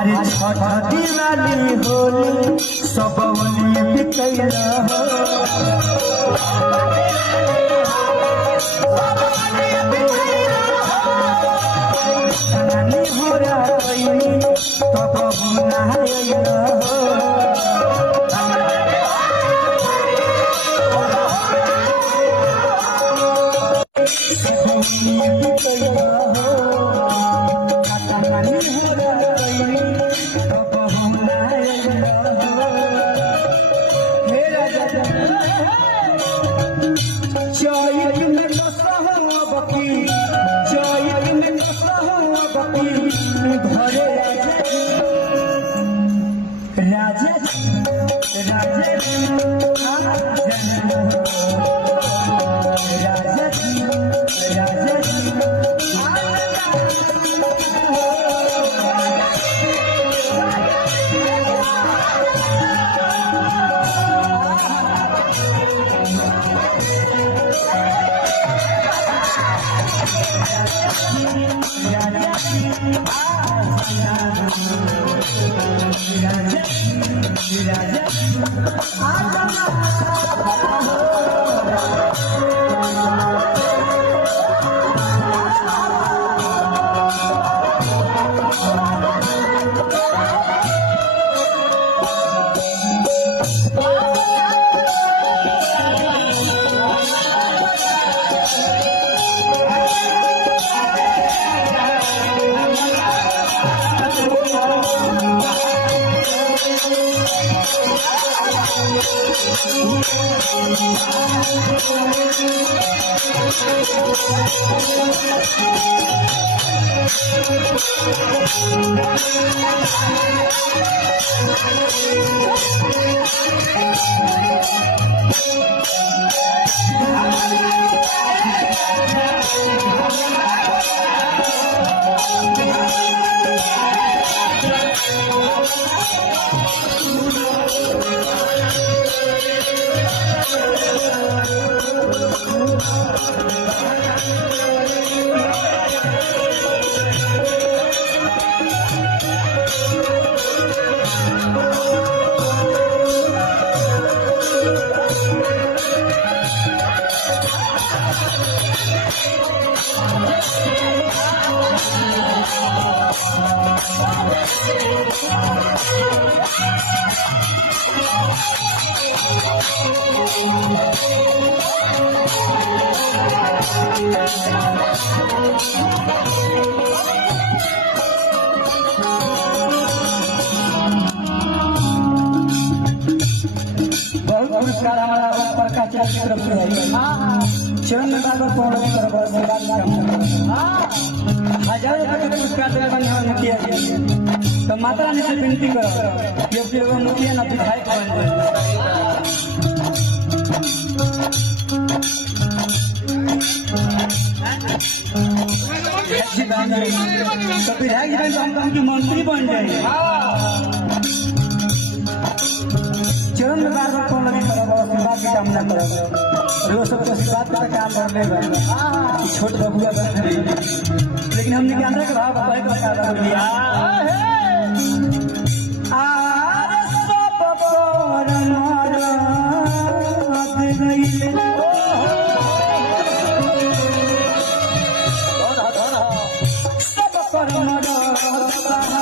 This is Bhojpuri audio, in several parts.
अरे छठ दिवाली होली सब होली बिकैला नानी होरा कैनी तब बुलाइला पुरस्कार हमारा प्रकाश तरफ से है चरण बाबा पौड़ तरफ से हजार रुपये का पुरस्कार देने किया तो माता रानी से विनती करो योग्य एवं मुखिया न विधायक बन जाए तो विधायक हम मंत्री बन जाए चरण में बार बार कौन लगे करो आशीर्वाद की कामना करो रोज सबको आशीर्वाद का काम कर लेगा छोट बबुआ बन गई लेकिन हमने क्या अंदर के भाव भाई को क्या कर लिया आर सब पर मरद गई सब पर मरद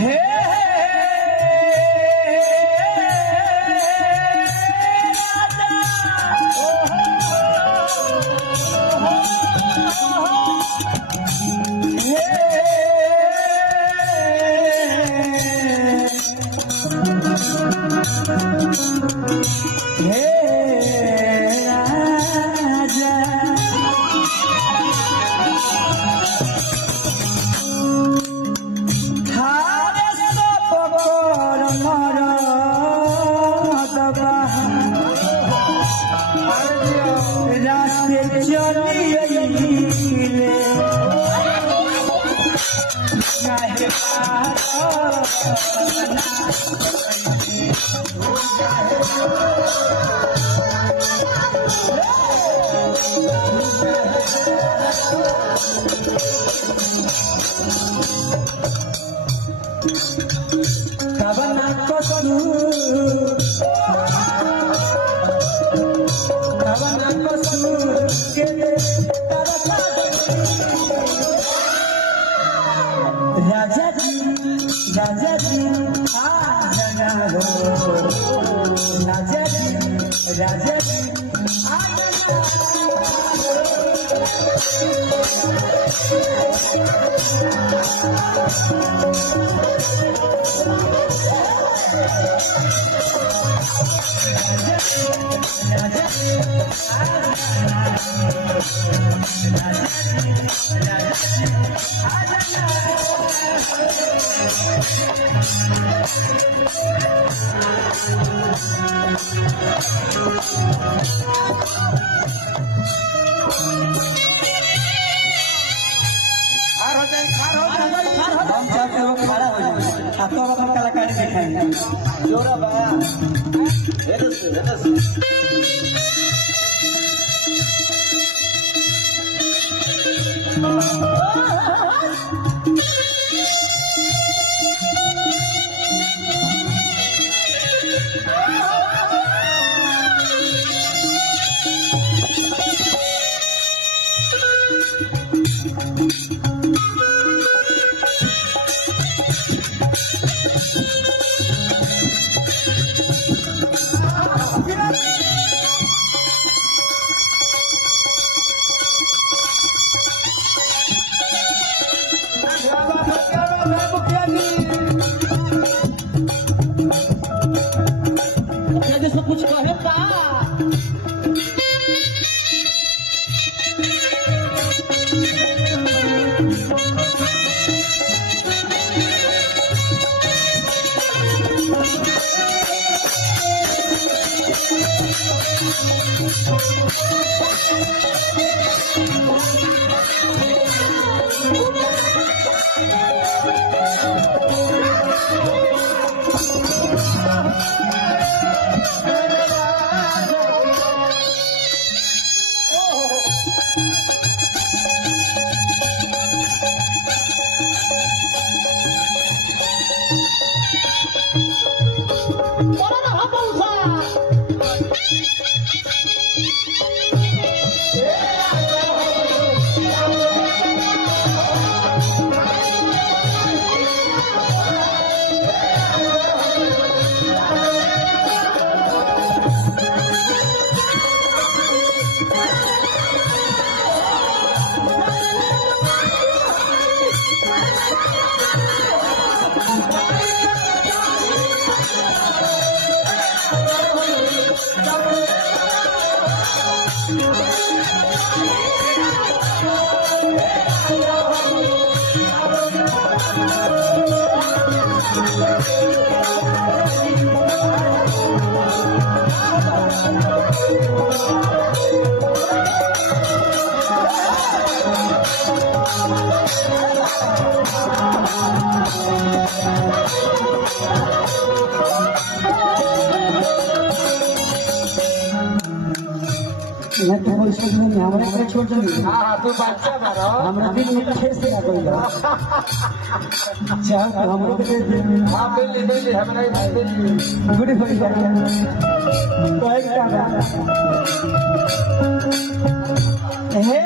हे काहे कवना कसूर के राजा जी आ जाना हो राजा जी आ हम चाहते हो खड़ा हो जाए आप तो अपना कलाकारी दिखाएंगे जोड़ा बाया कुछ कहे बा मैं तो इसको नहीं हमरा के छोड़ दे हां तू बच्चा मारो हमरा दिन में खेस से कोई चाह तो हमरो के दे हां दे ले हमरा दे गुडी होई जाए कोई का हे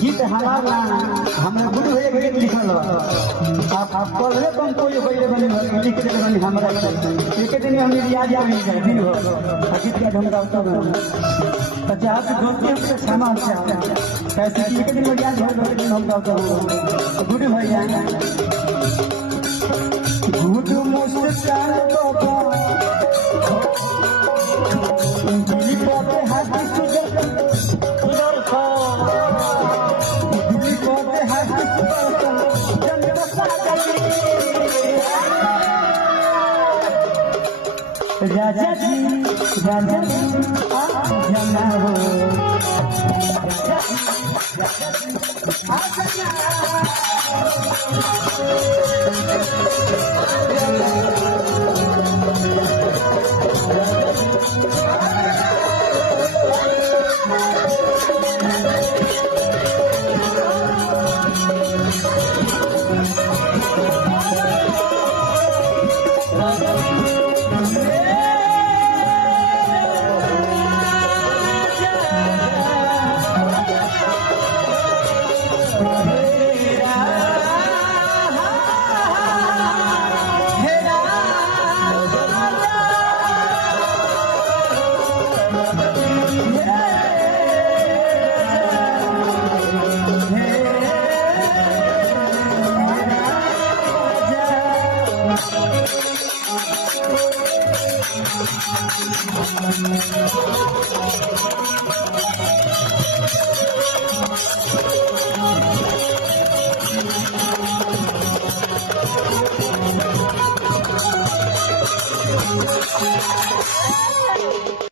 गीत हमारा हमरा गुरु भैया भैया लिखल आप पढ़ले कौन कोई भैया बनी लिख दे बनी हमरा एक दिन हम याद आ गई दिन हो गीत का हम गाता हूं तो जहां गलती से क्षमा चाहते कैसे एक दिन में याद हो गई हम गाता हूं गुरु भैया गुरु मुस्कान तो दिल पे हाथ राजा जी आ जाना हो